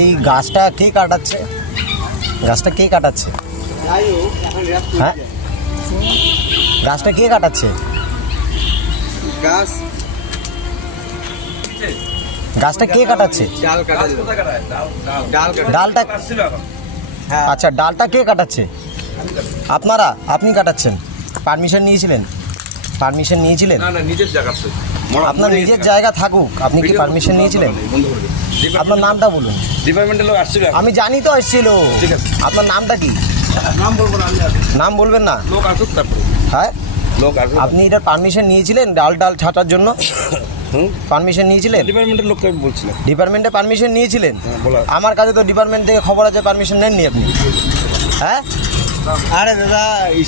এই গাছটা কে কাটাচ্ছে? গাছটা কে কাটাচ্ছে? হ্যাঁ, গাছটা কে কাটাচ্ছে? গাছটা কে কাটাচ্ছে? ডালটা? আচ্ছা, ডালটা কে কাটাচ্ছে? আপনারা? আপনি কাটাচ্ছেন? পারমিশন নিয়েছিলেন? পারমিশন নিয়েছিলেন? আপনার নিজের জায়গা থাকুক, আপনি কি পারমিশন নিয়েছিলেন? আপনার নামটা বলুন। ডিপার্টমেন্টের লোক আসছিল। আমি জানি তো এসেছিল। ঠিক আছে। আপনার নামটা কি? নাম বলবো না। নাম বলবেন না? লোক আসুক তারপরে। হ্যাঁ, লোক আসুক। আপনি এটার পারমিশন নিয়েছিলেন ডাল ছাটার জন্য? পারমিশন নিয়েছিলেন? ডিপার্টমেন্টের লোককে আমি বলছিলাম। ডিপার্টমেন্টে পারমিশন নিয়েছিলেন? বলা। আমার কাছে তো ডিপার্টমেন্ট থেকে খবর আছে পারমিশন নেননি আপনি। হ্যাঁ, আরে দাদা